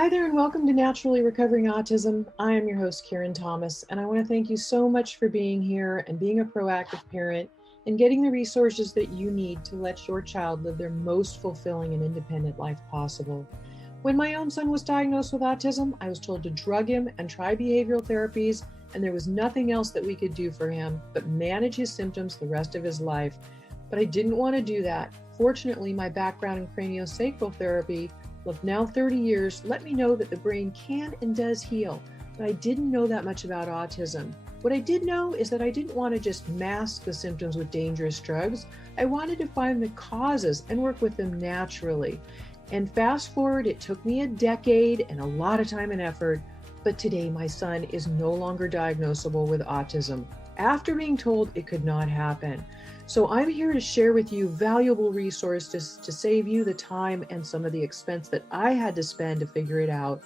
Hi there, and welcome to Naturally Recovering Autism. I am your host, Karen Thomas, and I want to thank you so much for being here and being a proactive parent and getting the resources that you need to let your child live their most fulfilling and independent life possible. When my own son was diagnosed with autism, I was told to drug him and try behavioral therapies, and there was nothing else that we could do for him but manage his symptoms the rest of his life. But I didn't want to do that. Fortunately, my background in craniosacral therapy of now 30 years let me know that the brain can and does heal, but I didn't know that much about autism. What I did know is that I didn't want to just mask the symptoms with dangerous drugs. I wanted to find the causes and work with them naturally. And fast forward, it took me a decade and a lot of time and effort, but today my son is no longer diagnosable with autism after being told it could not happen. So I'm here to share with you valuable resources to save you the time and some of the expense that I had to spend to figure it out,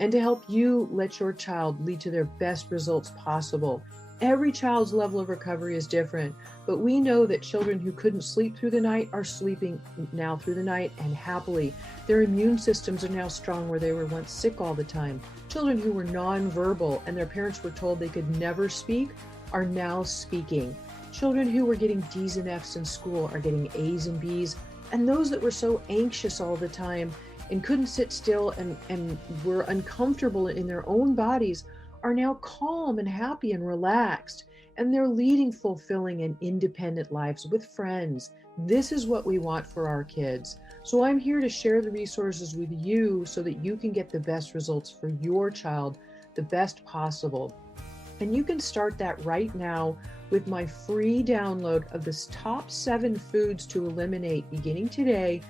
and to help you let your child lead to their best results possible. Every child's level of recovery is different, but we know that children who couldn't sleep through the night are sleeping now through the night and happily. Their immune systems are now strong where they were once sick all the time. Children who were nonverbal and their parents were told they could never speak are now speaking. Children who were getting D's and F's in school are getting A's and B's. And those that were so anxious all the time and couldn't sit still and were uncomfortable in their own bodies are now calm and happy and relaxed. And they're leading fulfilling and independent lives with friends. This is what we want for our kids. So I'm here to share the resources with you so that you can get the best results for your child, the best possible. And you can start that right now with my free download of the top 7 foods to eliminate beginning today,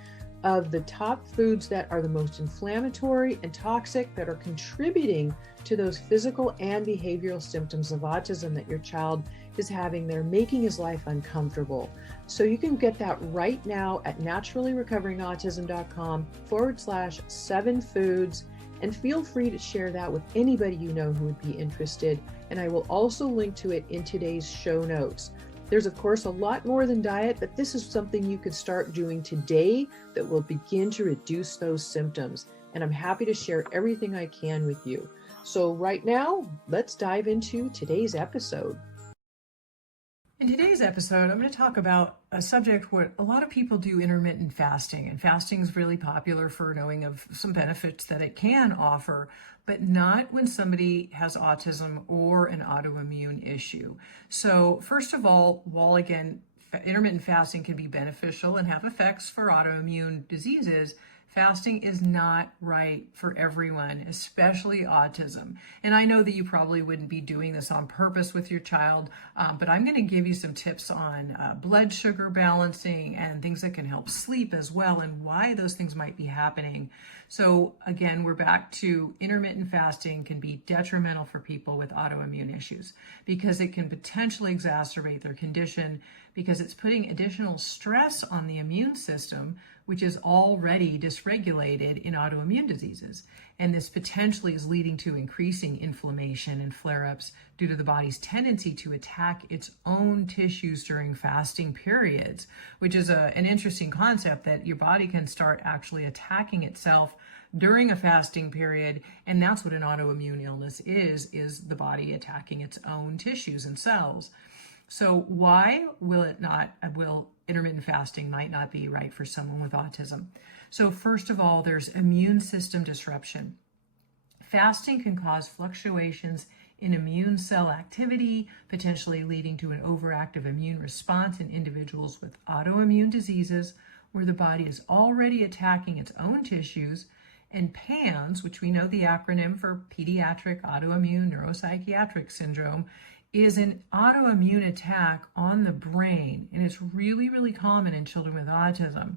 of the top foods that are the most inflammatory and toxic that are contributing to those physical and behavioral symptoms of autism that your child is having. They're making his life uncomfortable. So you can get that right now at naturallyrecoveringautism.com/7 foods. And feel free to share that with anybody you know who would be interested. And I will also link to it in today's show notes. There's, of course, a lot more than diet, but this is something you could start doing today that will begin to reduce those symptoms. And I'm happy to share everything I can with you. So right now, let's dive into today's episode. In today's episode, I'm going to talk about a subject where a lot of people do intermittent fasting, and fasting is really popular for knowing of some benefits that it can offer, but not when somebody has autism or an autoimmune issue. So first of all, while again, intermittent fasting can be beneficial and have effects for autoimmune diseases, fasting is not right for everyone, especially autism. And I know that you probably wouldn't be doing this on purpose with your child, but I'm going to give you some tips on blood sugar balancing and things that can help sleep as well, and why those things might be happening. So again, we're back to intermittent fasting can be detrimental for people with autoimmune issues because it can potentially exacerbate their condition, because it's putting additional stress on the immune system, which is already dysregulated in autoimmune diseases. And this potentially is leading to increasing inflammation and flare-ups due to the body's tendency to attack its own tissues during fasting periods, which is an interesting concept, that your body can start actually attacking itself during a fasting period. And that's what an autoimmune illness is the body attacking its own tissues and cells. So why will intermittent fasting might not be right for someone with autism? So first of all, there's immune system disruption. Fasting can cause fluctuations in immune cell activity, potentially leading to an overactive immune response in individuals with autoimmune diseases where the body is already attacking its own tissues. And PANS, which we know the acronym for Pediatric Autoimmune Neuropsychiatric Syndrome, is an autoimmune attack on the brain. And it's really, really common in children with autism.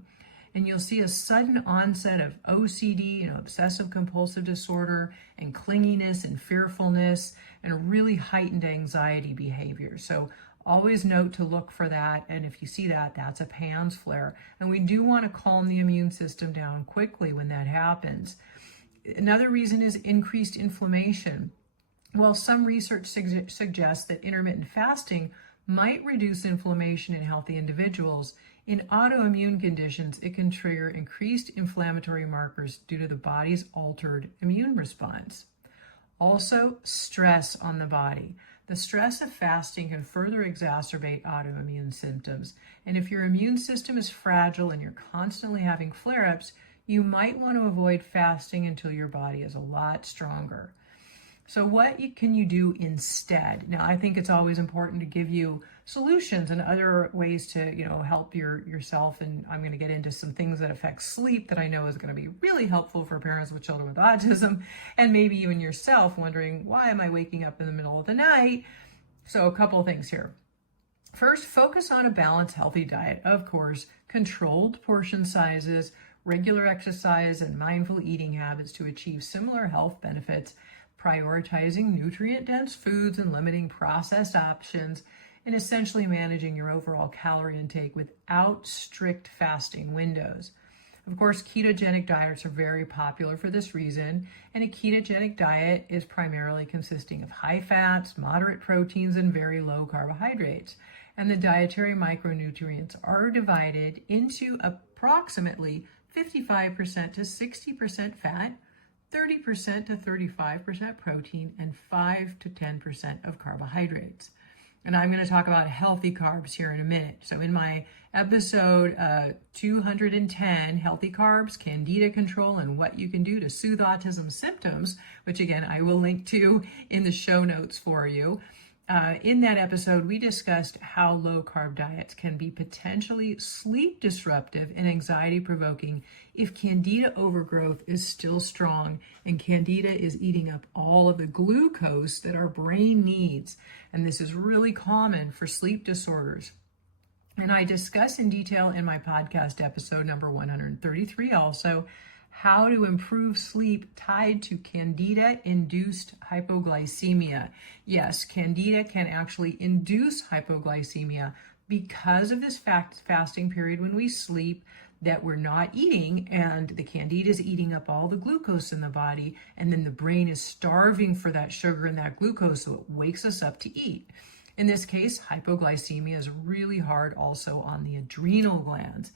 And you'll see a sudden onset of OCD, obsessive compulsive disorder, and clinginess and fearfulness, and a really heightened anxiety behavior. So always note to look for that. And if you see that, that's a PANS flare. And we do want to calm the immune system down quickly when that happens. Another reason is increased inflammation. Well, some research suggests that intermittent fasting might reduce inflammation in healthy individuals. In autoimmune conditions, it can trigger increased inflammatory markers due to the body's altered immune response. Also, stress on the body. The stress of fasting can further exacerbate autoimmune symptoms. And if your immune system is fragile and you're constantly having flare-ups, you might want to avoid fasting until your body is a lot stronger. So what can you do instead? Now, I think it's always important to give you solutions and other ways to, help yourself. And I'm going to get into some things that affect sleep that I know is going to be really helpful for parents with children with autism, and maybe even yourself wondering, why am I waking up in the middle of the night? So a couple of things here. First, focus on a balanced, healthy diet. Of course, controlled portion sizes, regular exercise, and mindful eating habits to achieve similar health benefits, prioritizing nutrient-dense foods and limiting processed options, and essentially managing your overall calorie intake without strict fasting windows. Of course, ketogenic diets are very popular for this reason, and a ketogenic diet is primarily consisting of high fats, moderate proteins, and very low carbohydrates. And the dietary micronutrients are divided into approximately 55% to 60% fat, 30% to 35% protein, and 5 to 10% of carbohydrates. And I'm going to talk about healthy carbs here in a minute. So in my episode 210, Healthy Carbs, Candida Control, and What You Can Do to Soothe Autism Symptoms, which again, I will link to in the show notes for you. In that episode, we discussed how low-carb diets can be potentially sleep disruptive and anxiety-provoking if candida overgrowth is still strong and candida is eating up all of the glucose that our brain needs. And this is really common for sleep disorders. And I discuss in detail in my podcast episode number 133 also how to improve sleep tied to candida-induced hypoglycemia. Yes, candida can actually induce hypoglycemia because of this fasting period when we sleep that we're not eating, and the candida is eating up all the glucose in the body, and then the brain is starving for that sugar and that glucose, so it wakes us up to eat. In this case, hypoglycemia is really hard also on the adrenal glands.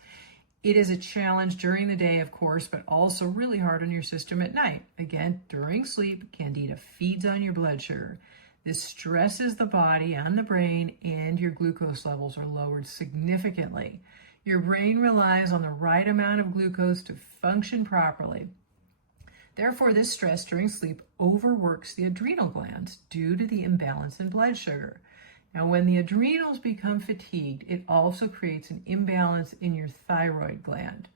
It is a challenge during the day, of course, but also really hard on your system at night. Again, during sleep, candida feeds on your blood sugar. This stresses the body and the brain, and your glucose levels are lowered significantly. Your brain relies on the right amount of glucose to function properly. Therefore, this stress during sleep overworks the adrenal glands due to the imbalance in blood sugar. Now, when the adrenals become fatigued, it also creates an imbalance in your thyroid gland.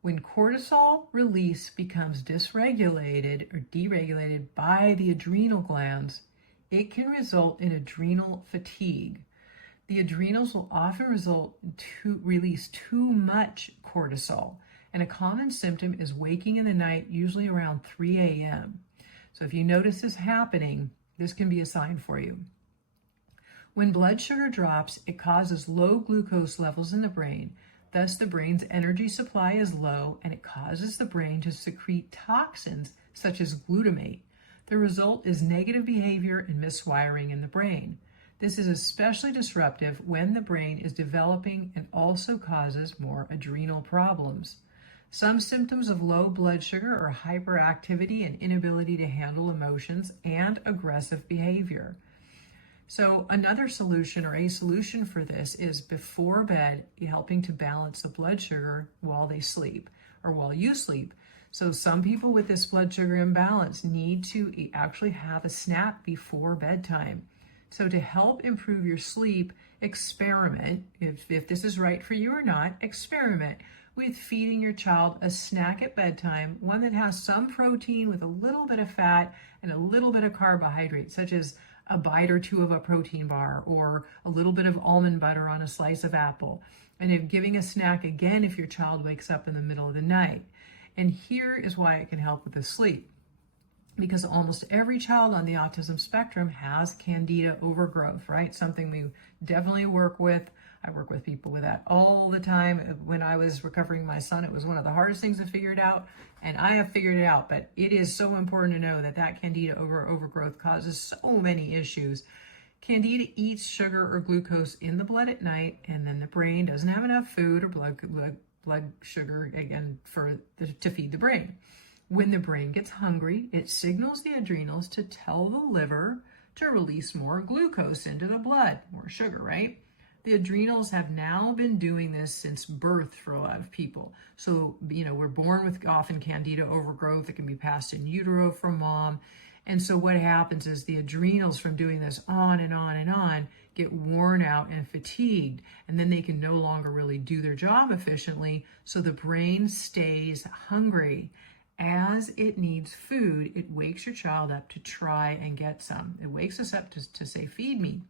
When cortisol release becomes dysregulated or deregulated by the adrenal glands, it can result in adrenal fatigue. The adrenals will often release too much cortisol, and a common symptom is waking in the night, usually around 3 a.m. So if you notice this happening, this can be a sign for you. When blood sugar drops, it causes low glucose levels in the brain. Thus, the brain's energy supply is low, and it causes the brain to secrete toxins such as glutamate. The result is negative behavior and miswiring in the brain. This is especially disruptive when the brain is developing and also causes more adrenal problems. Some symptoms of low blood sugar are hyperactivity and inability to handle emotions and aggressive behavior. So another solution, or a solution for this, is before bed, helping to balance the blood sugar while they sleep or while you sleep. So some people with this blood sugar imbalance need to actually have a snack before bedtime. So to help improve your sleep, experiment, if this is right for you or not, experiment with feeding your child a snack at bedtime, one that has some protein with a little bit of fat and a little bit of carbohydrate, such as a bite or two of a protein bar or a little bit of almond butter on a slice of apple. And if giving a snack again if your child wakes up in the middle of the night. And here is why it can help with the sleep. Because almost every child on the autism spectrum has candida overgrowth, right? Something we definitely work with. I work with people with that all the time. When I was recovering my son, it was one of the hardest things to figure it out, and I have figured it out. But it is so important to know that candida overgrowth causes so many issues. Candida eats sugar or glucose in the blood at night, and then the brain doesn't have enough food or blood sugar again to feed the brain. When the brain gets hungry, it signals the adrenals to tell the liver to release more glucose into the blood, more sugar, right? The adrenals have now been doing this since birth for a lot of people. So, we're born with often candida overgrowth that can be passed in utero from mom. And so what happens is the adrenals, from doing this on and on and on, get worn out and fatigued, and then they can no longer really do their job efficiently. So the brain stays hungry. As it needs food, it wakes your child up to try and get some. It wakes us up to say, feed me.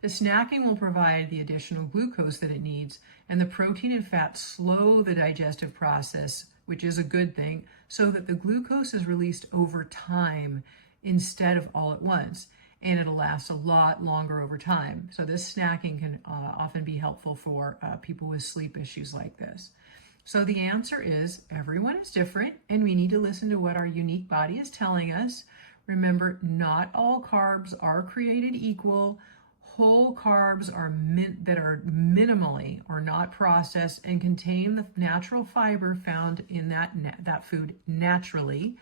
The snacking will provide the additional glucose that it needs, and the protein and fat slow the digestive process, which is a good thing, so that the glucose is released over time instead of all at once, and it'll last a lot longer over time. So this snacking can often be helpful for people with sleep issues like this. So the answer is everyone is different, and we need to listen to what our unique body is telling us. Remember, not all carbs are created equal. Whole carbs that are minimally or not processed and contain the natural fiber found in that food naturally,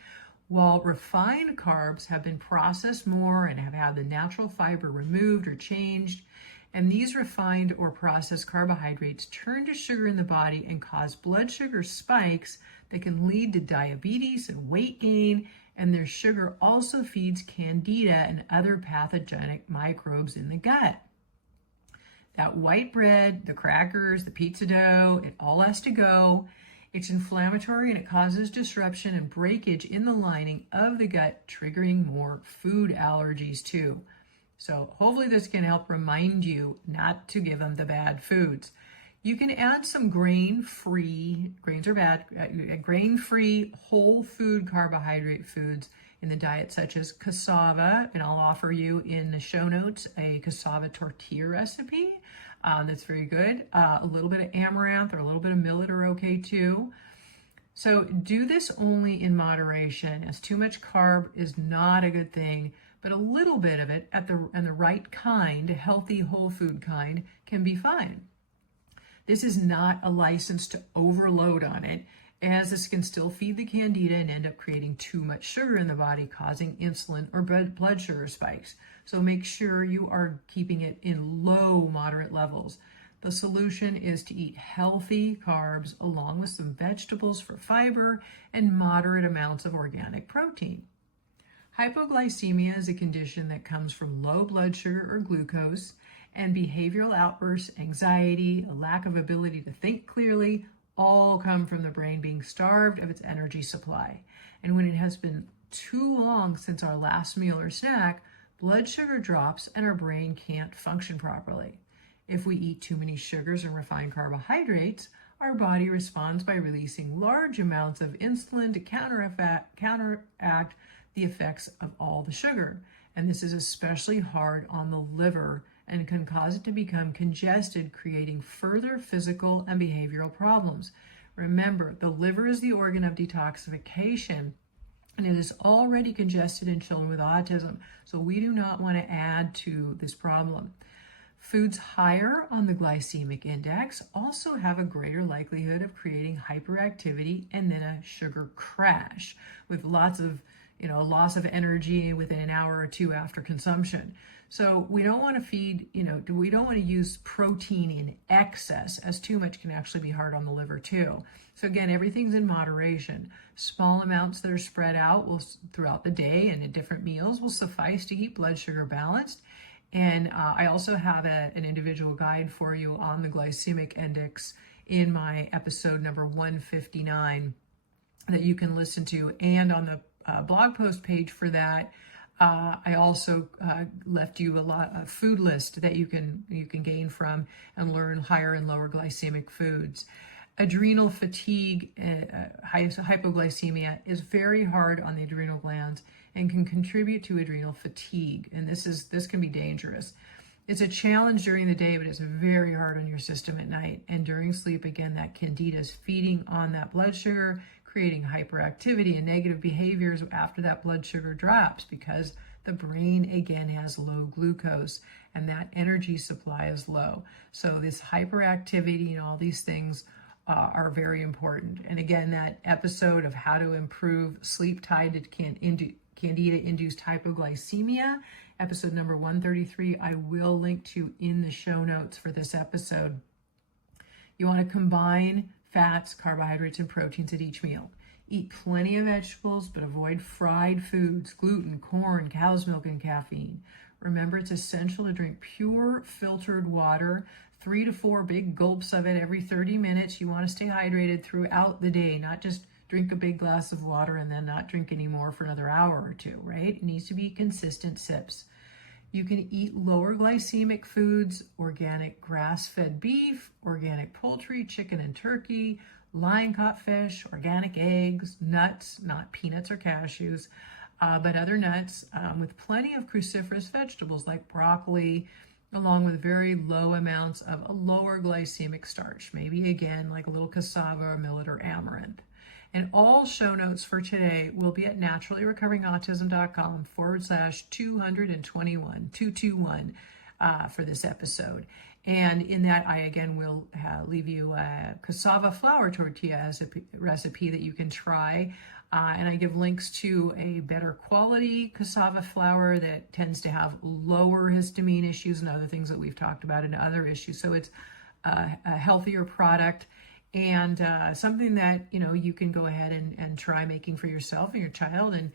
while refined carbs have been processed more and have had the natural fiber removed or changed. And these refined or processed carbohydrates turn to sugar in the body and cause blood sugar spikes that can lead to diabetes and weight gain. And their sugar also feeds candida and other pathogenic microbes in the gut. That white bread, the crackers, the pizza dough, it all has to go. It's inflammatory and it causes disruption and breakage in the lining of the gut, triggering more food allergies too. So hopefully this can help remind you not to give them the bad foods. You can add some grain-free, grains are bad, grain-free whole food carbohydrate foods in the diet, such as cassava, and I'll offer you in the show notes a cassava tortilla recipe that's very good. A little bit of amaranth or a little bit of millet are okay too. So do this only in moderation, as too much carb is not a good thing, but a little bit of it and the right kind, a healthy whole food kind, can be fine. This is not a license to overload on it, as this can still feed the candida and end up creating too much sugar in the body, causing insulin or blood sugar spikes. So make sure you are keeping it in low, moderate levels. The solution is to eat healthy carbs along with some vegetables for fiber and moderate amounts of organic protein. Hypoglycemia is a condition that comes from low blood sugar or glucose, and behavioral outbursts, anxiety, a lack of ability to think clearly, all come from the brain being starved of its energy supply. And when it has been too long since our last meal or snack, blood sugar drops and our brain can't function properly. If we eat too many sugars and refined carbohydrates, our body responds by releasing large amounts of insulin to counteract the effects of all the sugar. And this is especially hard on the liver and can cause it to become congested, creating further physical and behavioral problems. Remember, the liver is the organ of detoxification, and it is already congested in children with autism, so we do not want to add to this problem. Foods higher on the glycemic index also have a greater likelihood of creating hyperactivity and then a sugar crash with lots of loss of energy within an hour or two after consumption. So we don't want to feed, we don't want to use protein in excess, as too much can actually be hard on the liver too. So again, everything's in moderation. Small amounts that are spread out throughout the day and at different meals will suffice to keep blood sugar balanced. And I also have an individual guide for you on the glycemic index in my episode number 159 that you can listen to, and on the blog post page for that, I also left you a food list that you can gain from and learn higher and lower glycemic foods. Adrenal fatigue, hypoglycemia, is very hard on the adrenal glands and can contribute to adrenal fatigue, and this can be dangerous. It's a challenge during the day, but it's very hard on your system at night. And during sleep, again, that candida is feeding on that blood sugar, creating hyperactivity and negative behaviors after that blood sugar drops, because the brain again has low glucose and that energy supply is low. So this hyperactivity and all these things are very important. And again, that episode of how to improve sleep tied to candida-induced hypoglycemia, episode number 133, I will link to in the show notes for this episode. You want to combine fats, carbohydrates, and proteins at each meal. Eat plenty of vegetables, but avoid fried foods, gluten, corn, cow's milk, and caffeine. Remember, it's essential to drink pure filtered water, 3 to 4 big gulps of it every 30 minutes. You want to stay hydrated throughout the day, not just drink a big glass of water and then not drink any more for another hour or two, right? It needs to be consistent sips. You can eat lower glycemic foods, organic grass-fed beef, organic poultry, chicken and turkey, line-caught fish, organic eggs, nuts, not peanuts or cashews, but other nuts, with plenty of cruciferous vegetables like broccoli, along with very low amounts of a lower glycemic starch, maybe again like a little cassava or millet or amaranth. And all show notes for today will be at naturallyrecoveringautism.com/221 for this episode. And in that, I again will leave you a cassava flour tortilla recipe that you can try. And I give links to a better quality cassava flour that tends to have lower histamine issues and other things that we've talked about and other issues. So it's a healthier product and something that, you can go ahead and try making for yourself and your child and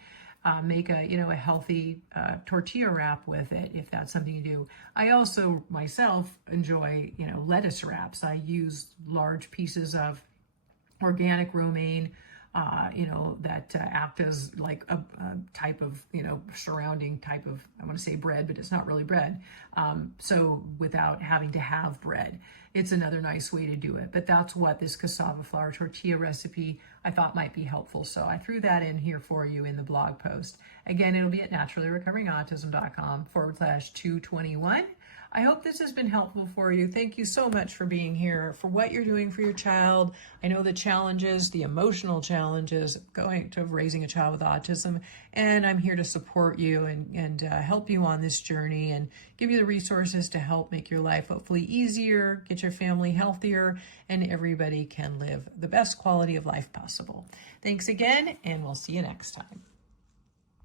make a healthy tortilla wrap with it if that's something you do. I also myself enjoy, lettuce wraps. I use large pieces of organic romaine, that act as like a type of, surrounding type of, I want to say bread, but it's not really bread. So without having to have bread, it's another nice way to do it. But that's what this cassava flour tortilla recipe I thought might be helpful. So I threw that in here for you in the blog post. Again, it'll be at naturallyrecoveringautism.com/221. I hope this has been helpful for you. Thank you so much for being here, for what you're doing for your child. I know the challenges, the emotional challenges going to raising a child with autism, and I'm here to support you and help you on this journey and give you the resources to help make your life hopefully easier, get your family healthier, and everybody can live the best quality of life possible. Thanks again, and we'll see you next time.